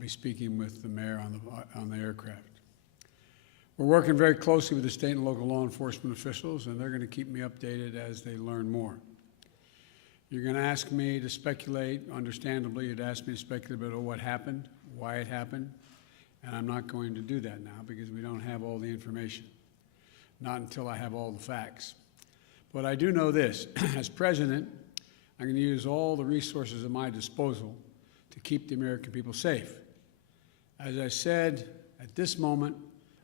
be speaking with the mayor on the aircraft. We're working very closely with the state and local law enforcement officials, and they're going to keep me updated as they learn more. You're going to ask me to speculate. Understandably, you'd ask me to speculate about what happened, why it happened, and I'm not going to do that now because we don't have all the information, not until I have all the facts. But I do know this. As president, I'm going to use all the resources at my disposal to keep the American people safe. As I said, at this moment,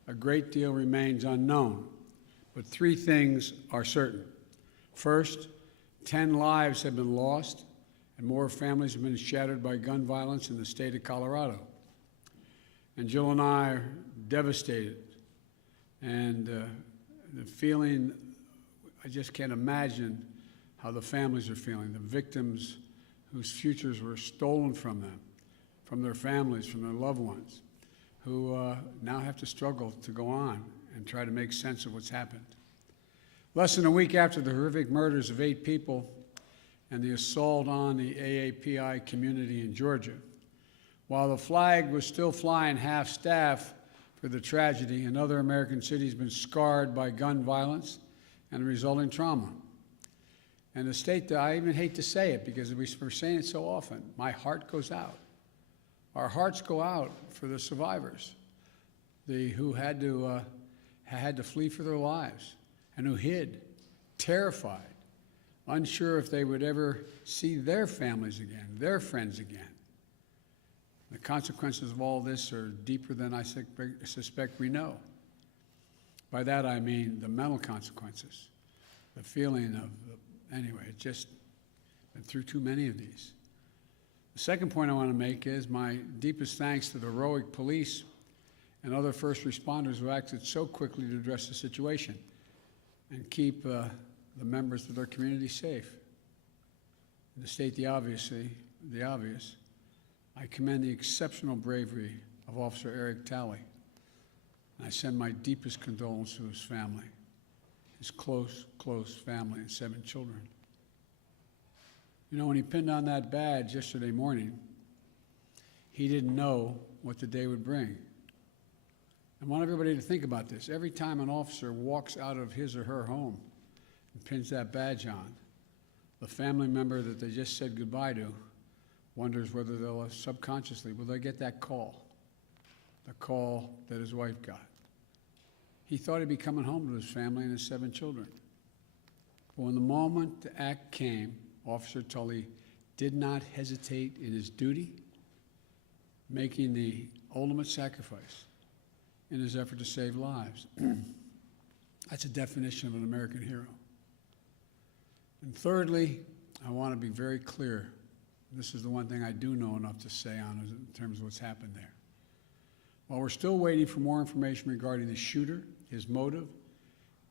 a great deal remains unknown, but 3 things are certain. First, 10 lives have been lost and more families have been shattered by gun violence in the state of Colorado. And Jill and I are devastated, and the feeling, I just can't imagine how the families are feeling, the victims whose futures were stolen from them, from their families, from their loved ones, who now have to struggle to go on and try to make sense of what's happened. Less than a week after the horrific murders of 8 people and the assault on the AAPI community in Georgia, while the flag was still flying half-staff for the tragedy, another American city has been scarred by gun violence and the resulting trauma. And the state, I even hate to say it because we're saying it so often, my heart goes out. Our hearts go out for the survivors, who had to flee for their lives and who hid, terrified, unsure if they would ever see their families again, their friends again. The consequences of all this are deeper than I suspect we know. By that I mean the mental consequences, the feeling of, anyway, it's just been through too many of these. The second point I want to make is my deepest thanks to the heroic police and other first responders who acted so quickly to address the situation and keep the members of their community safe. And to state the obvious, I commend the exceptional bravery of Officer Eric Talley, and I send my deepest condolences to his family, his close family and 7 children. You know, when he pinned on that badge yesterday morning, he didn't know what the day would bring. I want everybody to think about this. Every time an officer walks out of his or her home and pins that badge on, the family member that they just said goodbye to wonders whether they'll subconsciously, will they get that call, the call that his wife got. He thought he'd be coming home to his family and his 7 children. But when the moment to act came, Officer Tully did not hesitate in his duty, making the ultimate sacrifice in his effort to save lives. That's a definition of an American hero. And thirdly, I want to be very clear. This is the one thing I do know enough to say on in terms of what's happened there. While we're still waiting for more information regarding the shooter, his motive,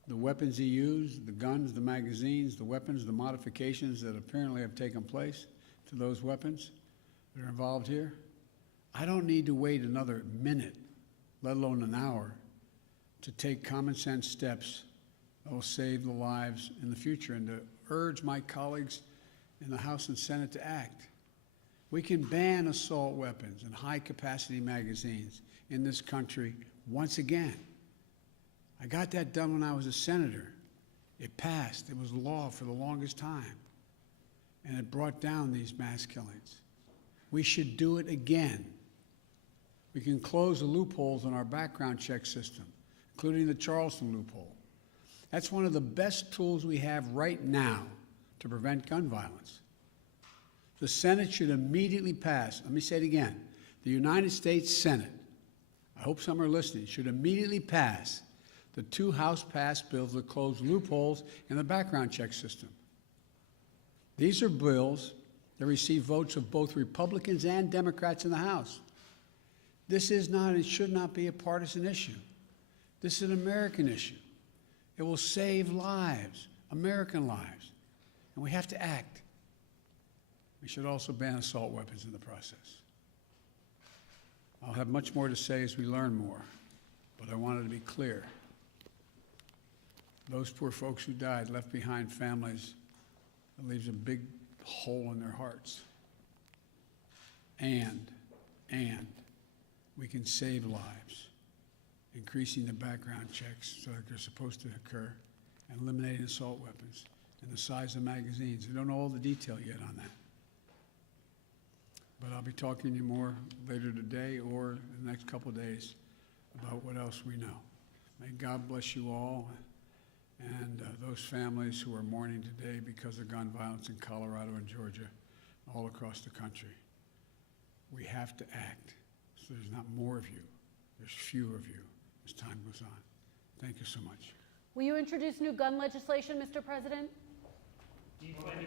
the weapons he used, the guns, the magazines, the weapons, the modifications that apparently have taken place to those weapons that are involved here, I don't need to wait another minute, let alone an hour, to take common sense steps that will save the lives in the future and to urge my colleagues in the House and Senate to act. We can ban assault weapons and high-capacity magazines in this country once again. I got that done when I was a senator. It passed. It was law for the longest time. And it brought down these mass killings. We should do it again. We can close the loopholes in our background check system, including the Charleston loophole. That's one of the best tools we have right now to prevent gun violence. The Senate should immediately pass, let me say it again, the United States Senate, I hope some are listening, should immediately pass the 2 House-passed bills that close loopholes in the background check system. These are bills that receive votes of both Republicans and Democrats in the House. This is not and should not be a partisan issue. This is an American issue. It will save lives, American lives, and we have to act. We should also ban assault weapons in the process. I'll have much more to say as we learn more, but I wanted to be clear. Those poor folks who died left behind families that leaves a big hole in their hearts. And we can save lives, increasing the background checks so that they're supposed to occur, and eliminating assault weapons, and the size of magazines. We don't know all the detail yet on that. But I'll be talking to you more later today or in the next couple of days about what else we know. May God bless you all and those families who are mourning today because of gun violence in Colorado and Georgia, all across the country. We have to act so there's not more of you, there's fewer of you as time goes on. Thank you so much. Will you introduce new gun legislation, Mr. President? Do you plan to